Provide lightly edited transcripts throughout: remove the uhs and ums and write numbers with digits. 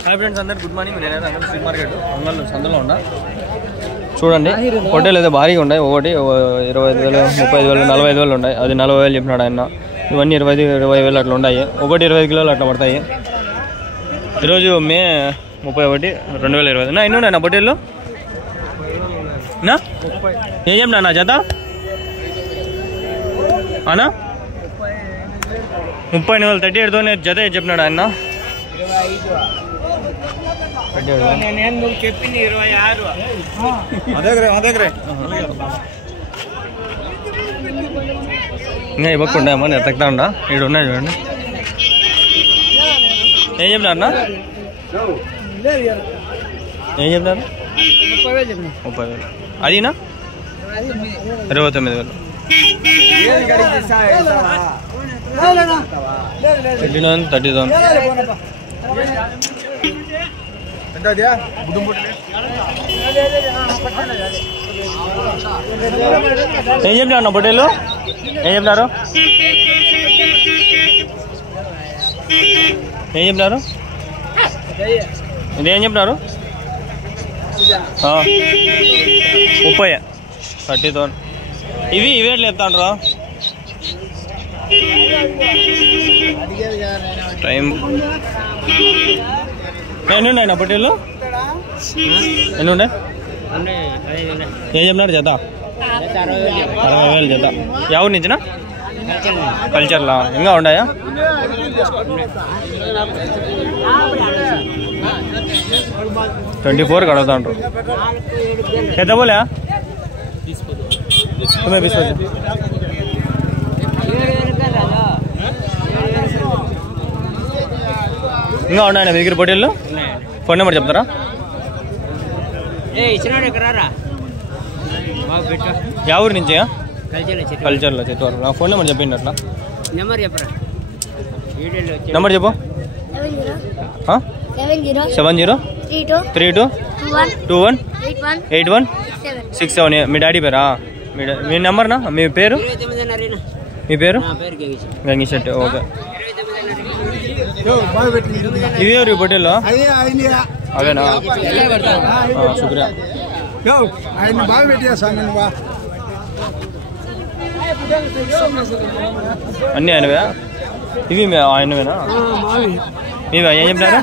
Hi friends అందరు good morning. నేనైతే అందరూ స్ట్రీట్ మార్కెట్ అంగళ్ళు సందులో ఉన్నా. చూడండి పొట్టేలు అయితే భారీగా ఉన్నాయి. ఒకటి 25,000, 35,000, 45,000 ఉన్నాయి. అది 40,000 చెప్పినాడు ఆయన. ఇవన్నీ 20,000 అట్లా ఉన్నాయి. ఒకటి 20 కిలోలు అట్లా పడతాయి. ఈరోజు మే 31, 2020. ఎన్ని ఉన్నాయి నా పొట్టేళ్ళు? నా ఏం చెప్పినా నా జత అన్నా 30,000 38తో జత చెప్పినాడు ఆయన. చెప్పింది 26. ఇంకా ఇవ్వకుండా ఏమన్నా ఎత్తకుతాండా ఇక్కడ ఉన్నాయి చూడండి. ఏం చెప్పినారు అన్న? ఏం చెప్పినారు? 30,000. అదినా 29,000. 30,000. ఏం చెప్పినారు నా పొట్టేలు? ఏం చెప్పినారు? ఏం చెప్పినారు? ఇదేం చెప్పినారు? 30, 30,000. ఇవి ఎట్లా ఎత్తాండ్రా? టైం ఎన్ని ఉన్నాయి నా పొట్టేళ్ళు? ఎన్ని ఉన్నాయి? ఏం చెప్పినారు జత? 60,000 జత. ఎవరి నుంచినా? కల్చర్లా. ఇంకా ఉన్నాయా? $24 కడతా ఉంటారు. ఎంత పోలే? ఇంకా ఉన్నాయా మీ దగ్గర పొట్టేళ్ళు? ఫోన్ నెంబర్ చెప్తారా? యా ఊరి నుంచి? కల్చర్లో చెట్టు. నా ఫోన్ నెంబర్ చెప్పిండి అట్లా. నెంబర్ చెప్పు. 7032218167. మీ డాడీ పేరా? మీ నెంబర్నా? మీ పేరు? మీ పేరు గంగిశెట్టి. ఓకే. ఇవి ఎవరు పొట్టేళ్ళు? అవేనా? శుక్రియా. అన్నీ ఆయనవే? ఇవి ఆయనవేనా? ఇవి ఏం చెప్పినారా?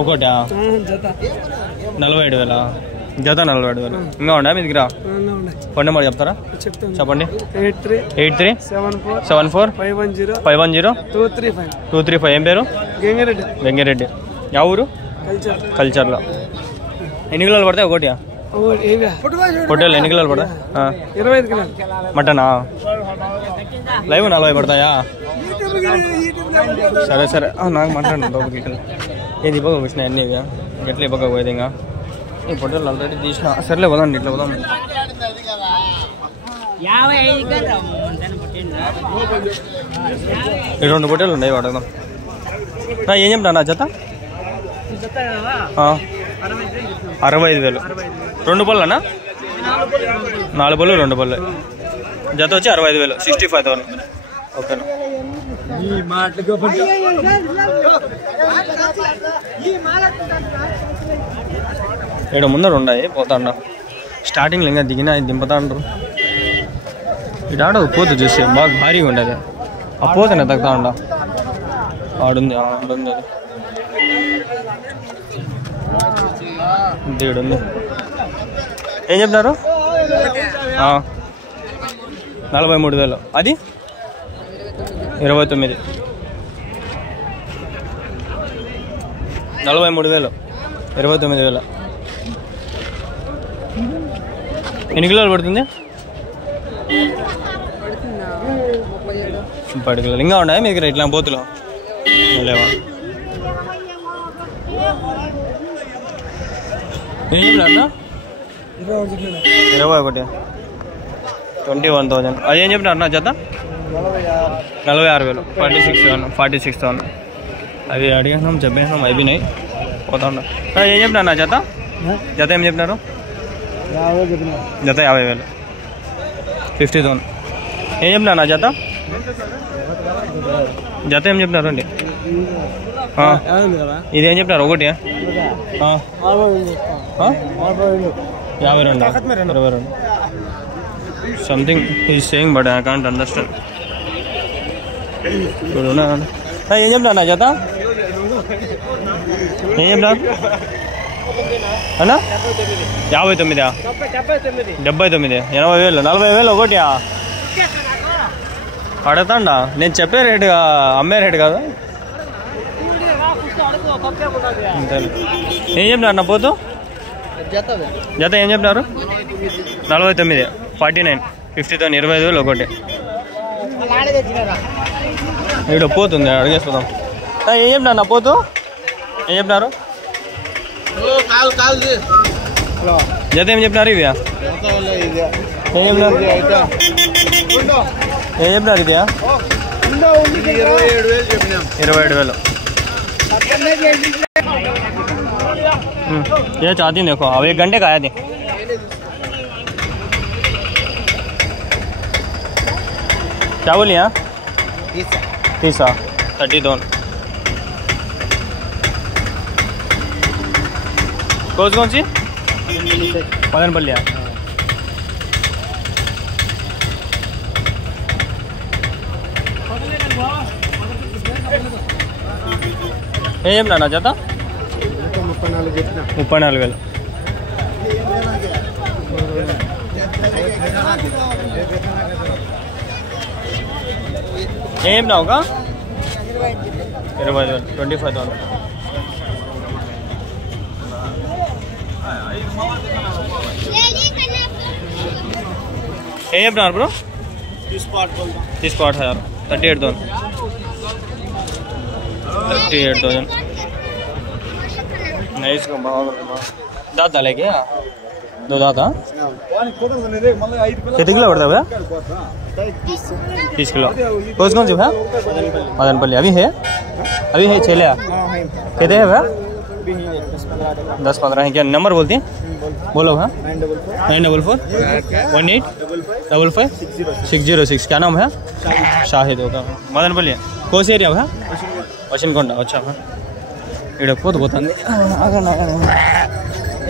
ఒకటా 47,000 జత. 47,000. ఇంకా ఉండా మీ దగ్గర? ఫోన్ నెంబర్ చెప్తారా? చెప్పండి. 8374510510235235. ఏం పేరు? వెంగిరెడ్డి. యా ఊరు? కల్చర్లో. ఎన్ని కిలోలు పడతాయి ఒకటి? పొట్టేలు ఎన్ని కిలోలు పడతాయి? 25 కిలోలు. మటనా? లైవ్ 40 పడతాయా? సరే నాకు మాట్లాడండి. ఏది ఇవ్వక వచ్చినాయి అన్నీ ఇవి. ఎట్లా ఇవ్వకపోయేది ఇంకా ఈ పొట్టేలు ఆల్రెడీ తీసిన. సర్లే పోదాండి, ఇట్లా పోదాం. ఈ 2 పొట్టేలు ఉన్నాయి వాడదాం. ఏం చెప్తా నా జత? 65,000. 2 పళ్ళనా? 4 పళ్ళు 2 పళ్ళు. జత వచ్చి 65,000. 65,000. ఓకేనా? ఇక్కడ ముందర ఉన్నాయి పోతాండ. స్టార్టింగ్లో ఇంకా దిగినా దింపుతాండ్రు. ఇటు ఆడ పోతు చూస్తే బాగా భారీగా ఉండేది. ఆ పోతనే తగ్గుతా ఉండ. ఆడుంది ఆడుంది. అది ఉంది. ఏం చెప్తారు? 43,000. అది 29. 43,000. 29,000. ఎన్ని కిలోలు పడుతుంది? 30 కిలోలు. ఇంకా ఉన్నాయా మీ దగ్గర ఇట్లా పోతులు? లేవా? ఏం చెప్పినా? 21. 21,000. అదేం చెప్పినారు నా జత? 46,000. 46,000. అవి అడిగాం చెప్పేసాం అయిపోయినాయి. పోతా ఉన్నా. ఏం చెప్పినారు నా జత? జత ఏం చెప్పినారు? జత 50,000. 50,000. ఏం చెప్పినా నా జత? జత ఏం చెప్పినారు అండి? ఇదేం చెప్తారు ఒకటి 52 22 something is saying but I can't understand. ఏం చెప్తాను నా జత ఏం చెప్తాను అన్నా 59 79 80,000 40,000 ఒకటి అడగతాండా నేను చెప్పే రేటు అమ్మే రేటు కదా. ఏం చెప్తున్నారు అన్న పోతు జత ఏం చెప్తున్నారు 49 49 50,000 25,000 ఒకటి. ఇక్కడ పోతుంది అడిగేస్తున్నాం. ఏం చెప్తున్నారు అన్న పోతు ఏం చెప్తున్నారు జత ఏం చెప్పినారు ఇవి ఏం చెప్పినారు ఏం చెప్పినారు ఇది 27,000 ये चाहती देखो अब 1 घंटे का आया थी. क्या बोली यहाँ 30 32 कौन सी मदनपल्ली ఏం నా జత 34,000. ఏం నావుగా 25,000 25,000. ఏం చెప్తున్నారు బ్రో తీసుకో 8,000 38,000 38,000 नाइस को दाँत डालेंगे 2 दाँत कितने किलो पड़ता है 30 किलो. कौन सी है मदनपल्ली अभी है चले कितने है भैया 10-15 है. क्या नंबर बोलती हैं बोलो हाँ 944-1855-606. क्या नाम है शाहिद होगा मदनपल्ली कौन सी एरिया है वशिनकोंडा. अच्छा हाँ इधर बहुत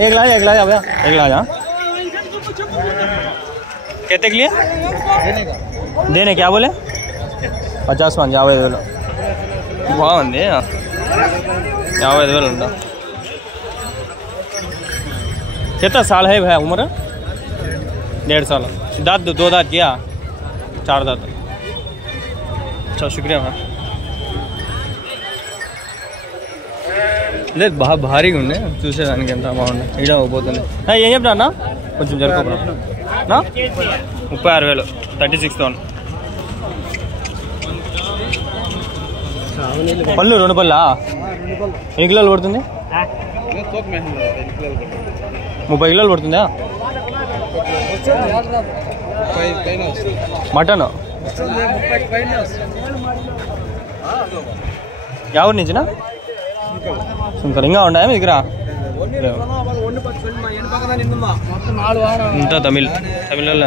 एक लाख भैया 1 लाख कितने के लिए देने क्या बोले 50 మంది 55,000 బాగుంది 55,000 ఉందా. कितना साल है भैया उम्र 1.5 साल. दाँत 2 दाँत किया 4 दाँत. अच्छा शुक्रिया भैया. లేదు బాగా భారీగా ఉండే చూసేదానికి ఎంత బాగుండే ఇడ పోతుంది. ఏం చెప్తా అన్న కొంచెం జరుపుకోరా 36,000 36,000. పళ్ళు 2 పళ్ళా ఎన్ని కిలోలు పడుతుంది 30 కిలోలు పడుతుందా మటన్ ఎవరి నుంచినా ఇంకా ఉన్నాయా మీ దగ్గర అంతా తమిళ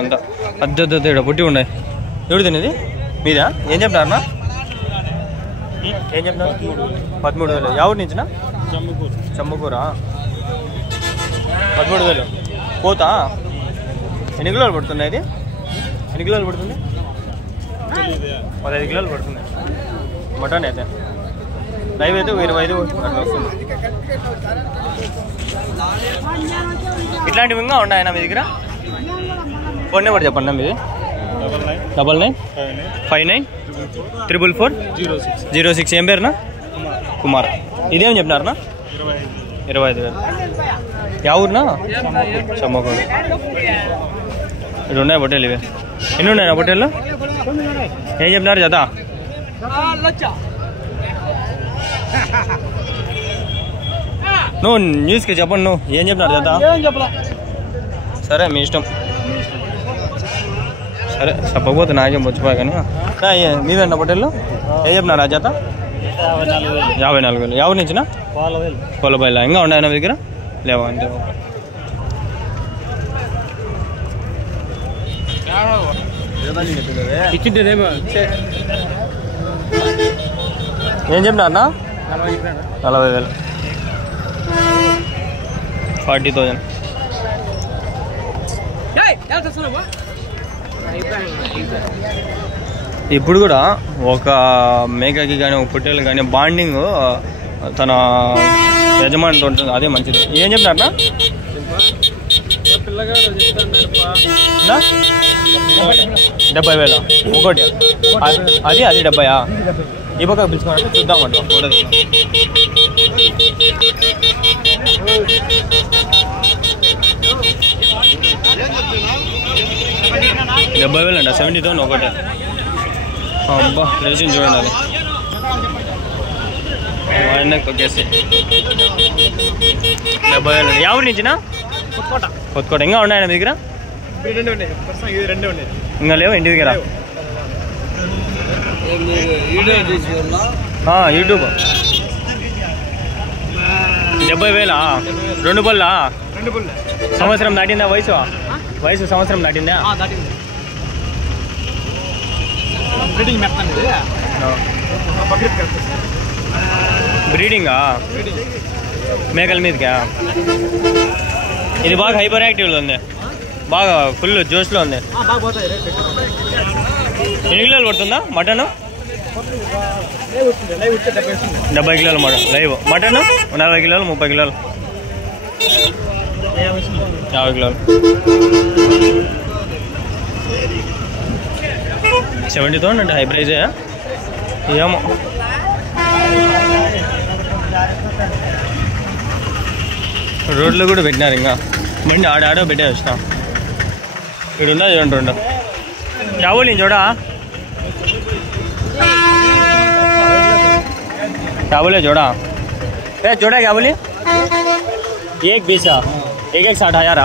అంతా అద్దె ఇక్కడ పుట్టి ఉన్నాయి. ఎవడు తినేది మీదా ఏం చెప్తారన్నా ఏం చెప్తున్నారు 13,000. ఎవరి నుంచినా చమ్మకూరా 13,000 పోతా. ఎన్ని కిలోలు పడుతుంది ఇది ఎన్ని కిలోలు పడుతుంది 15 కిలోలు పడుతుంది మటన్ అయితే. లైవ్ అయితే 25 అట్లా వస్తుంది. ఇట్లాంటివి ఇంకా ఉన్నాయన్నా మీ దగ్గర ఫోన్ నెంబర్ చెప్పండి మీది 9959440406. ఏం పేరునా కుమార్. ఇదేం చెప్పినారనా 25,000. యా ఊరునా చమ్మకోడు. ఇక్కడ ఉన్నాయి పొట్టేలు ఇవి ఎన్ని ఉన్నాయి పొట్టేళ్ళు ఏం చెప్పినారు జత నువ్వు న్యూస్కి చెప్పండి నువ్వు ఏం చెప్పినారు జత సరే మీ ఇష్టం సరే చెప్పకపోతే నాకేం వచ్చిపోయా కానీ మీదన్న పొట్టేళ్ళు ఏం చెప్పినారు ఆ జత 54,000. ఎవరి నుంచినా కోలబైల ఇంకా ఉన్నాయన్న మీ దగ్గర లేవా అంతే. ఏం చెప్పినా 40,000 40,000. ఇప్పుడు కూడా ఒక మేకకి కానీ ఒక పొట్టేలు కానీ బాండింగ్ తన యజమానితో ఉంటుంది, అదే మంచిది. ఏం చెప్తారన్నా? 70,000 ఒకటి, అది 70. ఈ పక్క పిలుచుకోవాలంటే చూద్దామంట ఫోటో. 70,000 అంట, 70,000 ఒకటి. అబ్బా రేషన్ చూడండి, అది ఆయనకు వచ్చేసి 70,000. ఎవరి నుంచినా? కొత్తకోట. ఇంకా ఉన్నాయన్న మీ దగ్గర? ఇంకా లేవు ఇంటి దగ్గర? యూట్యూబ్. 70,000 2 పళ్ళా? సంవత్సరం దాటిందా వయసు? సంవత్సరం దాటిందా? బ్రీడింగా మేకల మీదకా? ఇది బాగా హైపర్ యాక్టివ్లో ఉంది, బాగా ఫుల్ జోష్లో ఉంది. ఎన్ని కిలోలు పడుతుందా మటన్? 70 కిలోలు లైవ్. మటన్ 40 కిలోలు, 30 కిలోలు, 50 కిలోలు. 70,000 అంటే హై ప్రైజే ఏమో. రోడ్లు కూడా పెట్టినారు, ఇంకా బండి ఆడాడో పెట్టే వచ్చిన. ఇక్కడ ఉందా చూడండి 2. क्या बोली जोड़ा? क्या बोले जोड़ा? जोड़ा क्या बोली? 1,20,000, 1,60,000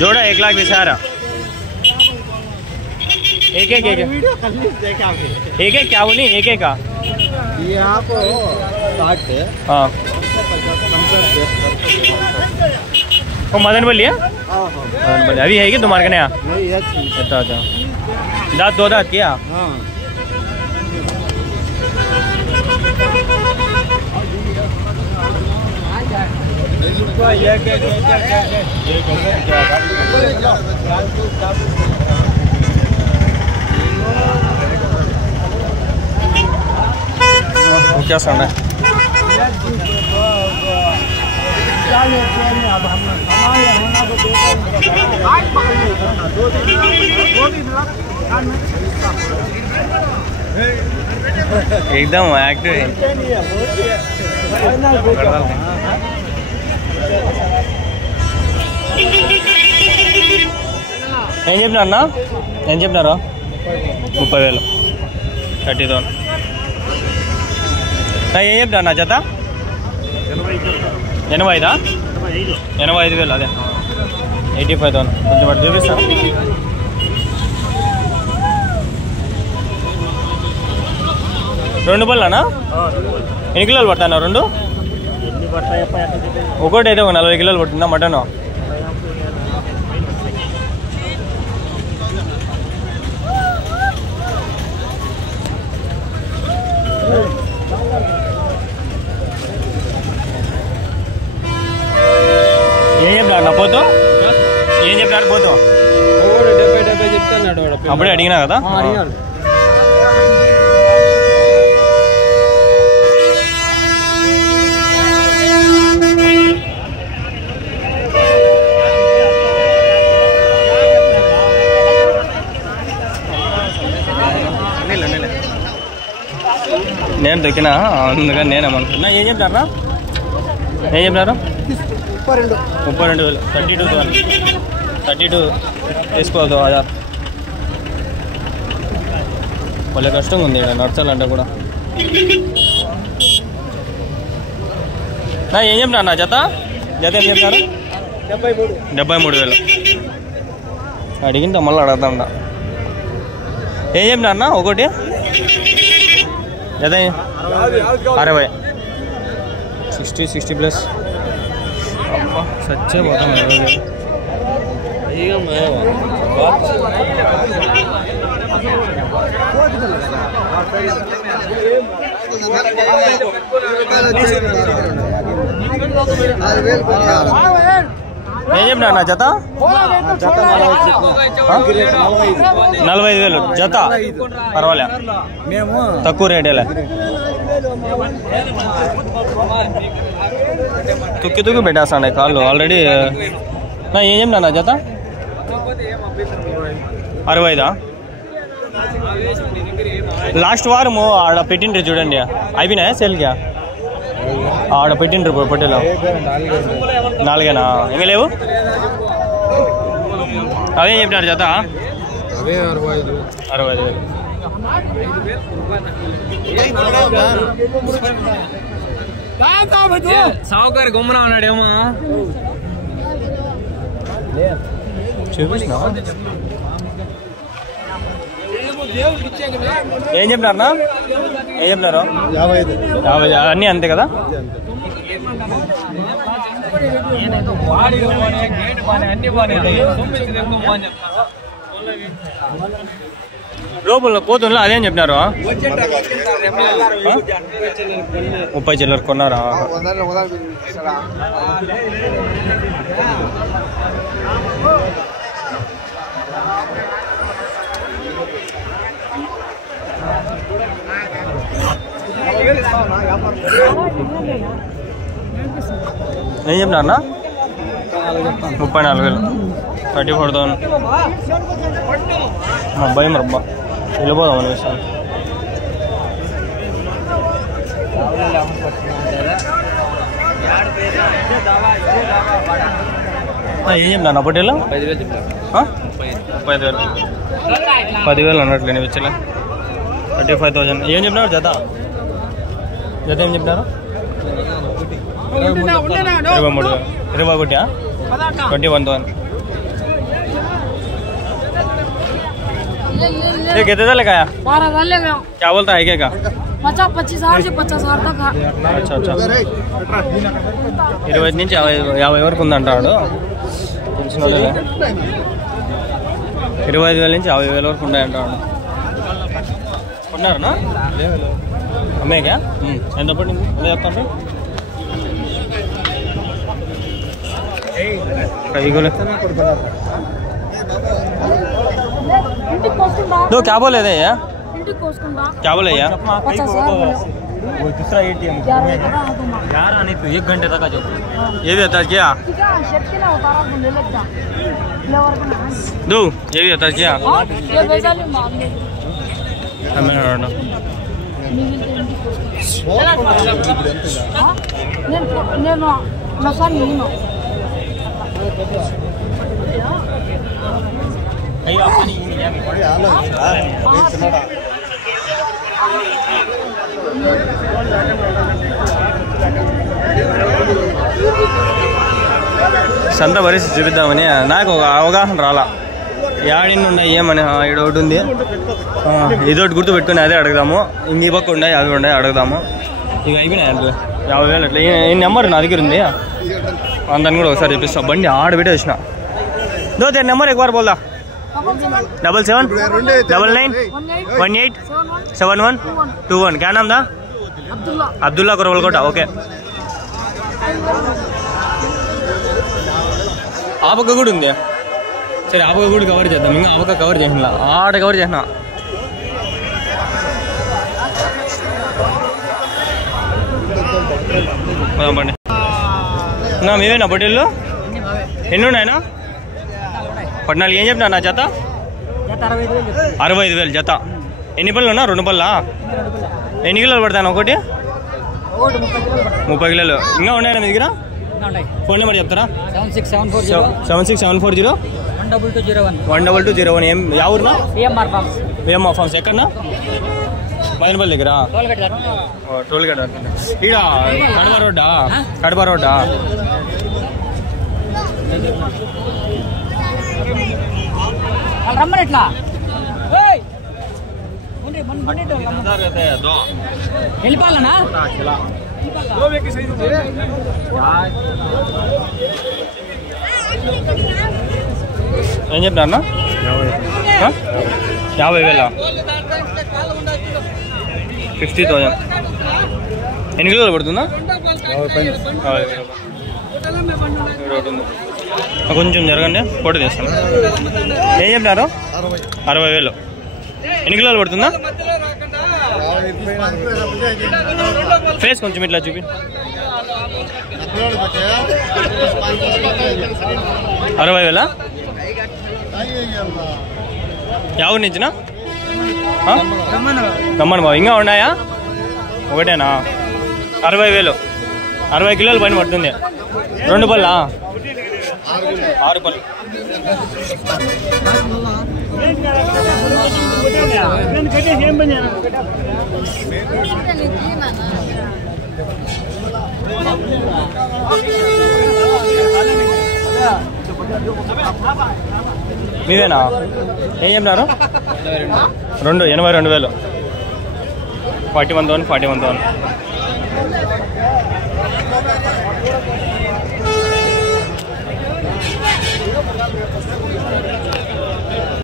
जोड़ा, 1,20,000 एक क्या बोली? एक का हाँ वो मदन बोलिए। अभी है कि तुम्हारे कने? अच्छा अच्छा, दाँत 2 दाँत क्या? क्या सुनना है? एकदम एक्टिव है। ఏం చెప్పినారన్నా? ఏం చెప్పినారా? 30,000, 30,000. ఏం చెప్పినారన్నా జత? 85,000? 85,000 అదే 85,000. కొంచెం అటు చూపిస్తాను. రెండు పళ్ళనా? ఎన్ని కిలోలు పడతానా? 2 ఒకటి అయితే ఒక 40 కిలోలు పడుతుందా మటన్? ఏం చెప్పినాడు పోతూ? ఏం చెప్పినాడు పోతూ? 70 చెప్తాడు. అప్పుడే అడిగినా కదా? నేను దొక్కినా అందుకని నేనేమనుకున్నా. ఏం చెప్పినారా? ఏం చెప్పినారు? 32,000. 32 తీసుకోవద్దు. అదా వాళ్ళ కష్టంగా ఉంది ఇక్కడ నడచాలంటే కూడా. ఏం చెప్పినారు నా జత? జత ఏం చెప్పినారు? 73,000. అడిగిందా మళ్ళీ అడగదాం. ఏం చెప్పినారన్నా ఒకటి? జత 60, 60 ప్లస్. సచ్చే పోతాం. ఏం చెప్పినా నా జత 45,000 జత పర్వాలే తక్కువ రేటేలే తుక్కి పెట్టేస్తాండే కాళ్ళు ఆల్రెడీ నా ఏం చెప్పినా నా జత 65 లాస్ట్ వారము ఆడ పెట్టిండ్రు చూడండి అయిపోయినాయా సేల్కి ఆడ పెట్టిండ్రు పొట్టేలో 4 ఇంకా లేవు అదేం చెప్పినారు జత 65,000 సావుకారు గుమ్మన ఉన్నాడేమో చూపిస్తున్నా ఏం చెప్పినారన్నా ఏం చెప్పినారు 50 అన్నీ అంతే కదా లోపల పోతుండ్లో అదేం చెప్పినారు 30 చిల్లర కొన్నారా ఏం చెప్పినారన్నా 34,000 34,000 భయం రబ్బా వెళ్ళిపోదాం అనిపిస్తాను ఏం చెప్పినా పొట్టేలో 35,000 10,000 అన్నట్లు విచ్చలే 35,000 ఏం చెప్పినారు జత ఏం చెప్పినారు 23,000 21 21,000 ये कितने का लगाया 12 क्या बोलता है क्या 25,000 से 50,000 तक अच्छा अच्छा 20 నుంచి 50 వరకు ఉందంటాడు తెలిసినోడే 25,000 నుంచి 50,000 వరకు ఉంటాయంటాడు ఉన్నారనా అమ్మేగా ఎంత పడింది అదే చెప్తాను दो क्या बोले थे यार क्या बोले यार दूसरा ATM यार आने तो 1 घंटे तक आ जाओ ये भी होता है क्या दो ये भी होता है क्या సంత పరిస్థితి చూపిద్దామని నాకు ఒక అవగాహన రాలా యాడిన్ని ఉన్నాయి ఏమని ఇక్కడ ఒకటి ఉంది ఇదొకటి గుర్తు పెట్టుకుని అదే అడుగుదాము ఇంక ఈ పక్క ఉన్నాయి అవి ఉన్నాయి అడుగుదాము ఇవి అయిపోయినాయి అంటే 50,000 అట్లా ఈ నెంబర్ నా దగ్గర ఉంది అందరిని కూడా ఒకసారి చెప్పిస్తా బండి ఆడ పెట్టి వచ్చిన దో తెర నెంబర్ एक बार बोल दा 7799187121 क्या नाम था अब्दुल्ला कुरवलकोटा ओके ఆపక కూడా ఉంది సరే ఆపక కూడా కవర్ చేద్దాం ఇంకా ఆపక కవర్ చేసిన ఆడ కవర్ చేసిన పండి నా మేమేనా పొట్టేళ్ళు ఎన్ని ఉన్నాయనా 14 ఏం చెప్పినా నా జత 65,000 జత ఎన్ని పళ్ళు ఉన్నా 2 పళ్ళా ఎన్ని కిలోలు పడతాను ఒకటి 30 కిలోలు ఇంకా ఉన్నాయా మీ దగ్గర ఫోన్ నెంబర్ చెప్తారా 7674012201 ఏం యా ఊరునా విఎంఆర్ ఫార్మ్స్ ఎక్కడన్నా మదనపల్లి దగ్గర టోల్ గేట్ ఈడ కడప రోడ్డా రమ్మనట్లా వెళ్ళిపోవాలనా ఏం చెప్పినా 50,000 50,000. ఎన్ని కిలోలు పడుతుందా? 50,000. కొంచెం జరగండి, ఫోటో తీస్తాను. ఏం చెప్పినారు? 60,000. ఎన్ని కిలోలు పడుతుందా? ఫేస్ కొంచెం ఇట్లా చూపి. 60,000. ఎవరి నుంచినా? రమ్మను బాబు. ఇంకా ఉన్నాయా? ఒకటేనా? 60,000. 60 కిలోలు పైన పడుతుంది. 2 పళ్ళా? 6 పళ్ళు. మీవేనా? ఏం చెప్పినారు? 82,000. 41,000.